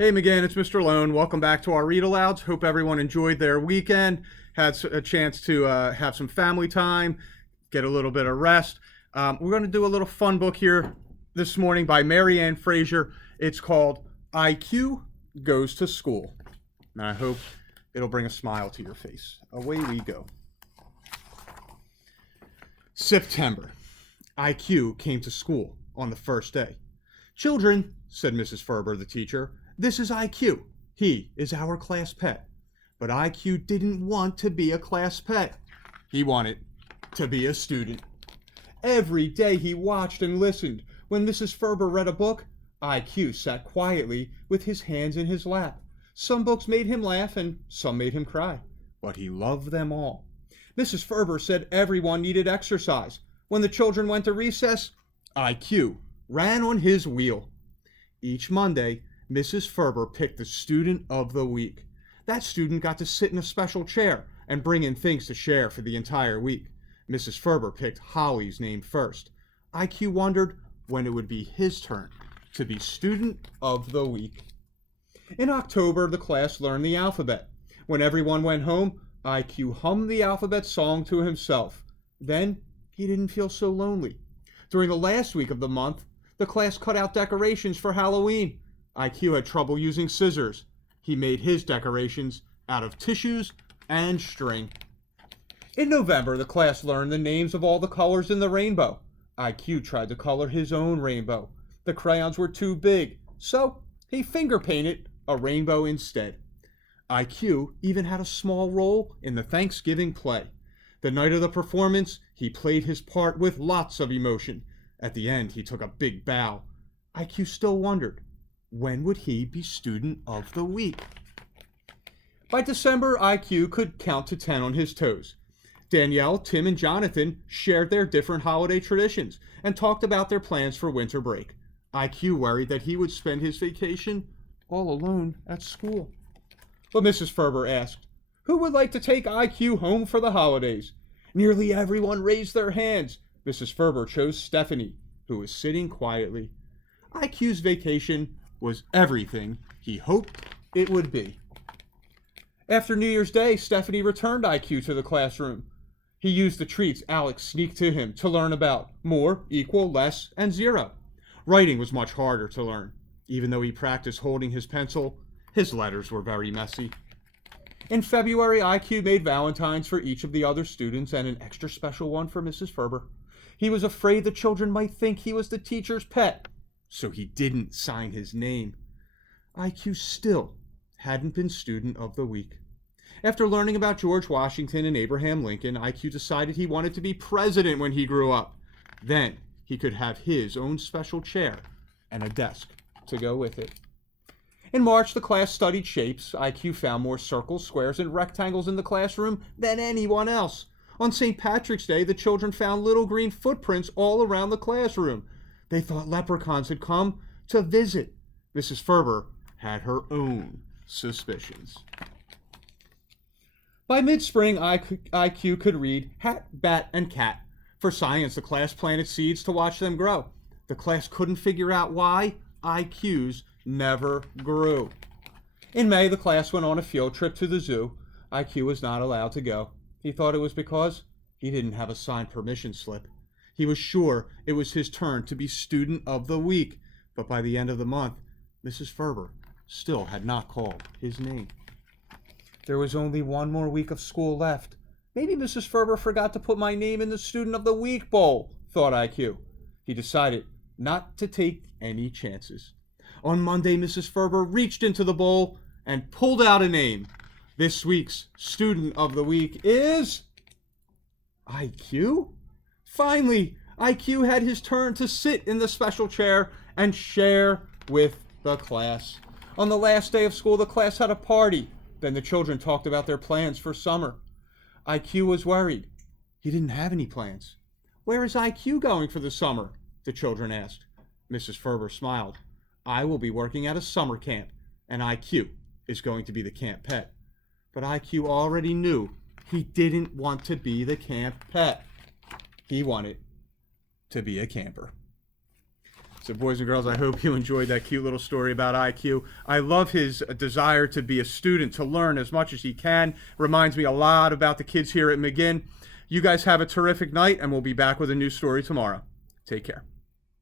Hey, McGann, it's Mr. Lohn. Welcome back to our read alouds. Hope everyone enjoyed their weekend, had a chance to have some family time, get a little bit of rest. We're going to do a little fun book here this morning by Mary Ann Fraser. It's called IQ Goes to School. And I hope it'll bring a smile to your face. Away we go. September. IQ came to school on the first day. "Children," said Mrs. Ferber, the teacher, "this is IQ. He is our class pet." But IQ didn't want to be a class pet. He wanted to be a student. Every day he watched and listened. When Mrs. Ferber read a book, IQ sat quietly with his hands in his lap. Some books made him laugh and some made him cry, but he loved them all. Mrs. Ferber said everyone needed exercise. When the children went to recess, IQ ran on his wheel. Each Monday, Mrs. Ferber picked the student of the week. That student got to sit in a special chair and bring in things to share for the entire week. Mrs. Ferber picked Holly's name first. IQ wondered when it would be his turn to be student of the week. In October, the class learned the alphabet. When everyone went home, IQ hummed the alphabet song to himself. Then he didn't feel so lonely. During the last week of the month, the class cut out decorations for Halloween. IQ had trouble using scissors. He made his decorations out of tissues and string. In November, the class learned the names of all the colors in the rainbow. IQ tried to color his own rainbow. The crayons were too big, so he finger painted a rainbow instead. IQ even had a small role in the Thanksgiving play. The night of the performance, he played his part with lots of emotion. At the end, he took a big bow. IQ still wondered, when would he be student of the week? By December, IQ could count to 10 on his toes. Danielle, Tim, and Jonathan shared their different holiday traditions and talked about their plans for winter break. IQ worried that he would spend his vacation all alone at school. But Mrs. Ferber asked, "Who would like to take IQ home for the holidays?" Nearly everyone raised their hands. Mrs. Ferber chose Stephanie, who was sitting quietly. IQ's vacation was everything he hoped it would be. After New Year's Day, Stephanie returned IQ to the classroom. He used the treats Alex sneaked to him to learn about more, equal, less, and zero. Writing was much harder to learn. Even though he practiced holding his pencil, his letters were very messy. In February, IQ made Valentines for each of the other students and an extra special one for Mrs. Ferber. He was afraid the children might think he was the teacher's pet, so he didn't sign his name. IQ still hadn't been student of the week. After learning about George Washington and Abraham Lincoln, IQ decided he wanted to be president when he grew up. Then he could have his own special chair and a desk to go with it. In March, the class studied shapes. IQ found more circles, squares, and rectangles in the classroom than anyone else. On St. Patrick's Day, the children found little green footprints all around the classroom. They thought leprechauns had come to visit. Mrs. Ferber had her own suspicions. By mid-spring, IQ could read Hat, Bat, and Cat. For science, the class planted seeds to watch them grow. The class couldn't figure out why IQs never grew. In May, the class went on a field trip to the zoo. IQ was not allowed to go. He thought it was because he didn't have a signed permission slip. He was sure it was his turn to be student of the week, but by the end of the month, Mrs. Ferber still had not called his name. There was only one more week of school left. Maybe Mrs. Ferber forgot to put my name in the Student of the Week bowl, thought IQ. He decided not to take any chances. On Monday, Mrs. Ferber reached into the bowl and pulled out a name. This week's Student of the Week is IQ? Finally, IQ had his turn to sit in the special chair and share with the class. On the last day of school, the class had a party. Then the children talked about their plans for summer. IQ was worried. He didn't have any plans. "Where is IQ going for the summer?" the children asked. Mrs. Ferber smiled. "I will be working at a summer camp, and IQ is going to be the camp pet." But IQ already knew he didn't want to be the camp pet. He wanted to be a camper. So, boys and girls, I hope you enjoyed that cute little story about IQ. I love his desire to be a student, to learn as much as he can. Reminds me a lot about the kids here at McGinn. You guys have a terrific night, and we'll be back with a new story tomorrow. Take care.